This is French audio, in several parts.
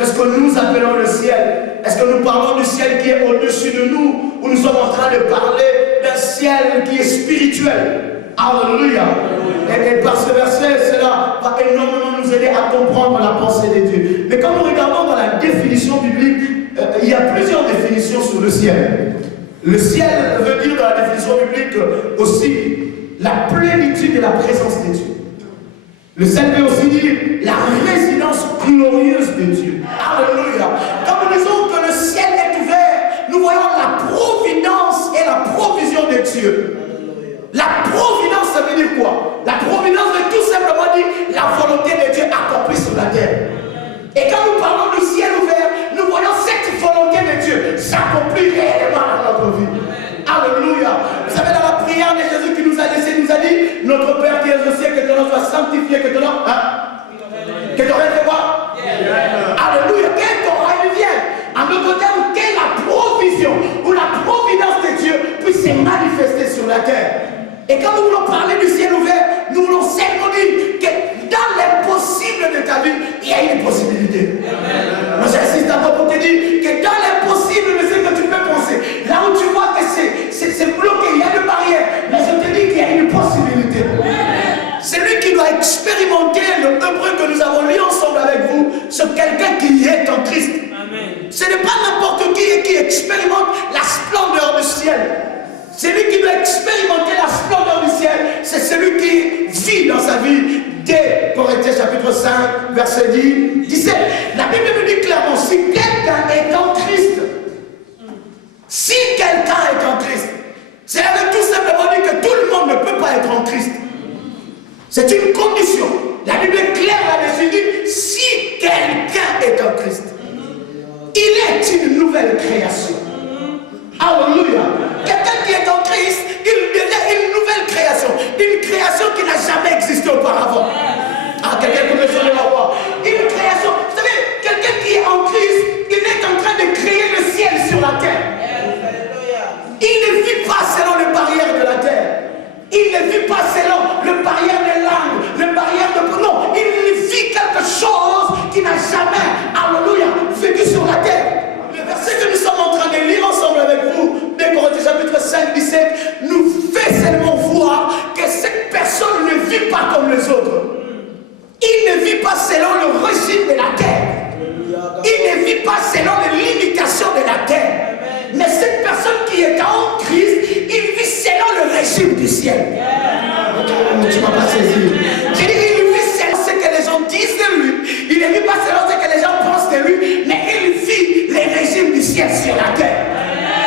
Qu'est-ce que nous appelons le ciel? Est-ce que nous parlons du ciel qui est au-dessus de nous, ou nous sommes en train de parler d'un ciel qui est spirituel? Alléluia. Et par ce verset, cela va énormément nous aider à comprendre la pensée de Dieu. Mais quand nous regardons dans la définition biblique, il y a plusieurs définitions sur le ciel. Le ciel veut dire dans la définition biblique aussi la plénitude de la présence de Dieu. Le ciel veut aussi dire la résidence glorieuse de Dieu. Alléluia. Quand nous disons que le ciel est ouvert, nous voyons la providence et la provision de Dieu. La providence, ça veut dire quoi? La providence veut tout simplement dire la volonté de Dieu accomplie sur la terre. Et quand nous parlons du ciel ouvert, nous voyons cette volonté de Dieu s'accomplir réellement dans notre vie. Alléluia. Vous savez, dans la prière de Jésus qui nous a laissé, il nous a dit: notre Père qui est aux cieux, que ton nom soit sanctifié, que ton nom, que ton règne quoi? Alléluia. Que ton règne vienne. En d'autres termes, que la provision ou la providence de Dieu puisse se manifester sur la terre. Et quand nous voulons parler du ciel ouvert, nous voulons simplement dire que dans l'impossible de ta vie, il y a une possibilité. Moi, j'insiste encore pour te dire que dans l'impossible de ce que tu peux penser, là où tu vois que c'est bloqué, il y a une barrière, mais je te dis qu'il y a une possibilité. C'est lui qui doit expérimenter le hébreu que nous avons lu ensemble avec vous sur quelqu'un qui est en Christ. Ce n'est pas n'importe qui expérimente la splendeur du ciel. Celui qui doit expérimenter la splendeur du ciel, c'est celui qui vit dans sa vie. Dès Corinthiens chapitre 5, verset 10, 17. La Bible nous dit clairement, si quelqu'un est en Christ, si quelqu'un est en Christ, cela veut tout simplement dire que tout le monde ne peut pas être en Christ. C'est une condition. La Bible est claire là-dessus, dit, si quelqu'un est en Christ, il est une nouvelle création. Alléluia. Quelqu'un qui est en Christ, il devient une nouvelle création. Une création qui n'a jamais existé auparavant. Ah, quelqu'un peut me sonner la voix. Une création. Vous savez, quelqu'un qui est en Christ, il est en train de créer le ciel sur la terre. Il ne vit pas selon les barrières de la terre. Il ne vit pas selon le barrière de langue, le barrière de... Non, il vit quelque chose qui n'a jamais, alléluia, vécu sur la terre. Le verset que nous sommes en train de lire ensemble avec vous, dès Corinthiens chapitre 5, 17, nous fait seulement voir que cette personne ne vit pas comme les autres. Il ne vit pas selon le régime de la terre. Il ne vit pas selon les limitations de la terre. Mais cette personne qui est en Christ, il vit selon le régime du ciel. Tu ne m'as pas saisi. J'ai dit, il vit selon ce que les gens disent de lui. Il ne vit pas selon ce que les gens pensent de lui, mais il vit les régimes du ciel sur la terre.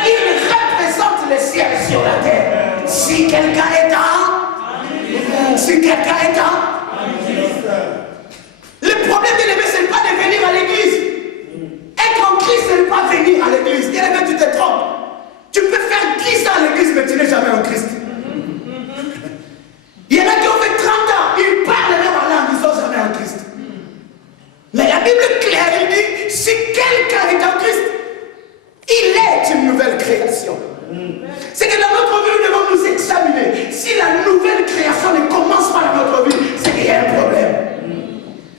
Il représente le ciel sur la terre. Si quelqu'un est en... Si quelqu'un est en... Le problème de l'église, ce n'est pas de venir à l'église. Être en Christ, ce n'est pas venir à l'église. Bien aimé, tu te trompes. Tu peux faire 10 ans à l'église, mais tu n'es jamais en Christ. Il y en a qui ont fait 30 ans, ils parlent même en langue, ils ne sont jamais en Christ. Mais la Bible est claire, il dit, si quelqu'un est en Christ, il est une nouvelle création. C'est que dans notre vie, nous devons nous examiner. Si la nouvelle création ne commence pas dans notre vie, c'est qu'il y a un problème.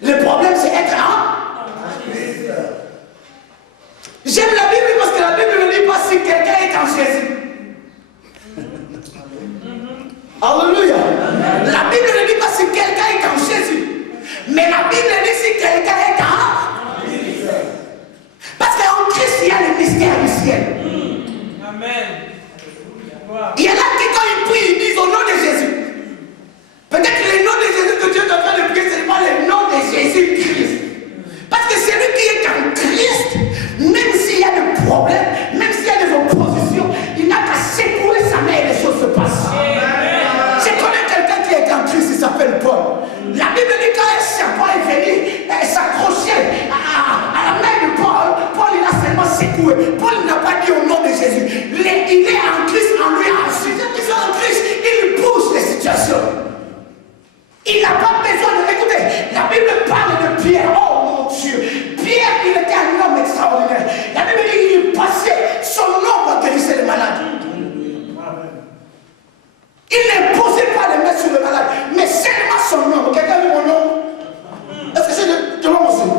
Le problème, c'est être en Christ. J'aime la Bible parce que la Bible ne dit pas si quelqu'un est en Jésus. Alléluia. La Bible ne dit pas si quelqu'un est en Jésus. Mais la Bible dit si quelqu'un est en Christ. Parce qu'en Christ, il y a le mystère du ciel. Amen. Il y en a qui, quand ils prient, ils disent au nom de Jésus. Peut-être que le nom de Jésus que Dieu est en train de prier, ce n'est pas le nom de Jésus-Christ. Parce que celui qui est en Christ, même s'il y a des problèmes, même s'il y a des oppositions, il n'a qu'à secouer sa main et les choses se passent. Je connais quelqu'un qui est en Christ, il s'appelle Paul. La Bible dit quand un serpent est venu s'accrocher à la main de Paul, Paul il a seulement secoué. Paul n'a pas dit au nom de Jésus. Il est en Christ, en lui a ensuite. Ils sont en Christ, il pousse les situations. Il n'a pas besoin de l'écouter. La Bible parle de Pierre. Oh mon Dieu. Pierre, il était un homme extraordinaire. La Bible dit qu'il passait son nom pour guérir les malades. Il ne posait pas les mains sur le malade, mais seulement son nom. Quelqu'un dit mon nom? Est-ce que c'est de nom aussi?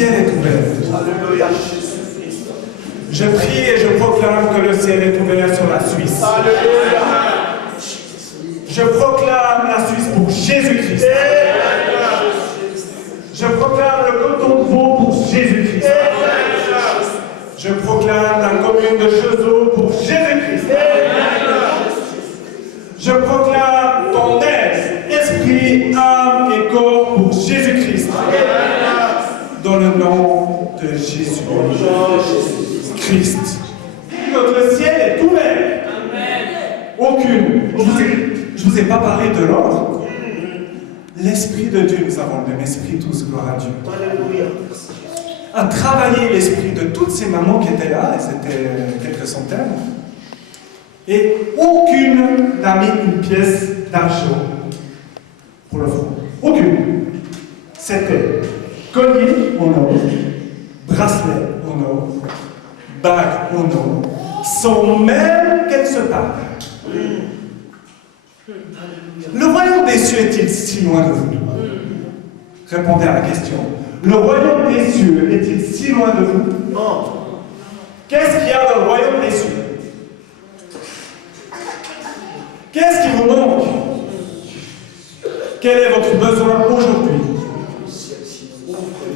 ciel est ouvert. Alléluia. Je prie et je proclame que le ciel est ouvert sur la Suisse. Alléluia. Je proclame la Suisse pour Jésus-Christ. Je proclame le canton de Vaud pour Jésus-Christ. Je proclame la commune de Cheseaux pour Jésus-Christ. Je proclame ton aide, esprit, âme et corps pour Jésus-Christ. Dans le nom de Jésus. Christ. Notre ciel est ouvert. Aucune. Je ne vous ai pas parlé de l'or. L'Esprit de Dieu, nous avons le même esprit tous, gloire à Dieu. A travaillé l'esprit de toutes ces mamans qui étaient là, elles étaient quelques centaines, et aucune n'a mis une pièce d'argent pour le front. Aucune. C'était collier en or, bracelet en or, bague en or, sans même qu'elle se parle. Le royaume des cieux est-il si loin de vous? Répondez à la question. Le royaume des cieux est-il si loin de vous? Non. Qu'est-ce qu'il y a dans le royaume des cieux? Qu'est-ce qui vous manque? Quel est votre besoin aujourd'hui?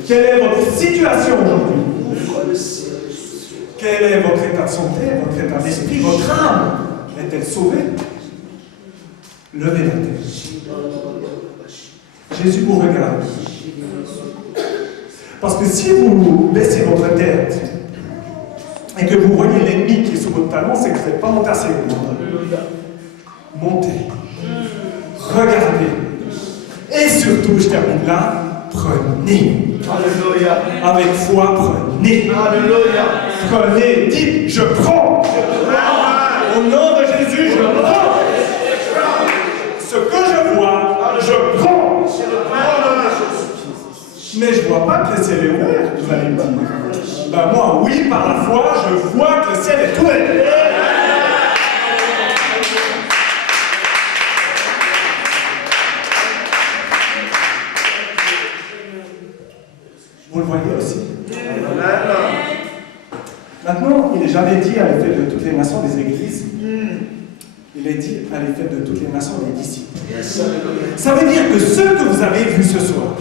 Quelle est votre situation aujourd'hui? Quel est votre état de santé, votre état d'esprit, votre âme? Est-elle sauvée? Levez la tête. Jésus vous regarde. Parce que si vous baissez votre tête et que vous voyez l'ennemi qui est sous votre talon, c'est que vous n'êtes pas monté assez haut. Montez. Regardez. Et surtout, je termine là, prenez. Alléluia. Avec foi, prenez. Alléluia. Prenez, dites, je prends. Au nom de Jésus, je prends. Ce que je vois, je prends. Mais je ne vois pas que le ciel est ouvert, vous allez me dire. Ben moi, oui, par la foi, je vois que le ciel est ouvert. Vous le voyez aussi. Maintenant, il n'est jamais dit à l'effet de toutes les nations des églises. Il est dit à l'effet de toutes les nations des disciples. Ça veut dire que ce que vous avez vu ce soir,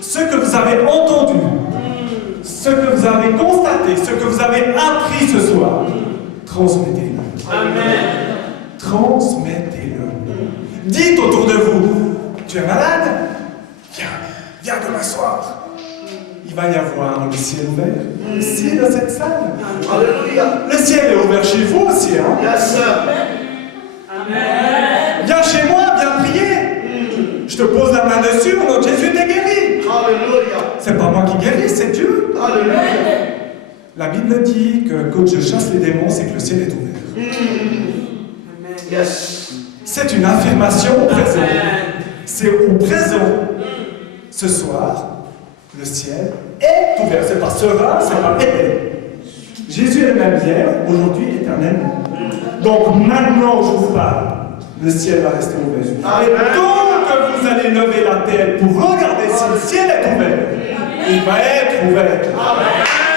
ce que vous avez entendu, ce que vous avez constaté, ce que vous avez appris ce soir, transmettez-le. Amen. Transmettez-le. Dites autour de vous, tu es malade? Viens demain soir. Il va y avoir le ciel ouvert. Ici, dans cette salle. Alléluia. Le ciel est ouvert chez vous aussi, hein? Yes, sir. Amen. Viens chez moi, viens prier. Je te pose la main dessus, au nom de Jésus, t'es guéri. Alléluia. C'est pas moi qui guéris, c'est Dieu. Alléluia. La Bible dit que quand je chasse les démons, c'est que le ciel est ouvert. Yes. C'est une affirmation au présent. C'est au présent. Ce soir, le ciel est ouvert. C'est pas sera, c'est pas été. Jésus est le même hier, aujourd'hui, éternellement. Donc maintenant, je vous parle. Le ciel va rester ouvert. Et donc que vous allez lever la tête pour regarder si le ciel est ouvert, il va être ouvert. Amen.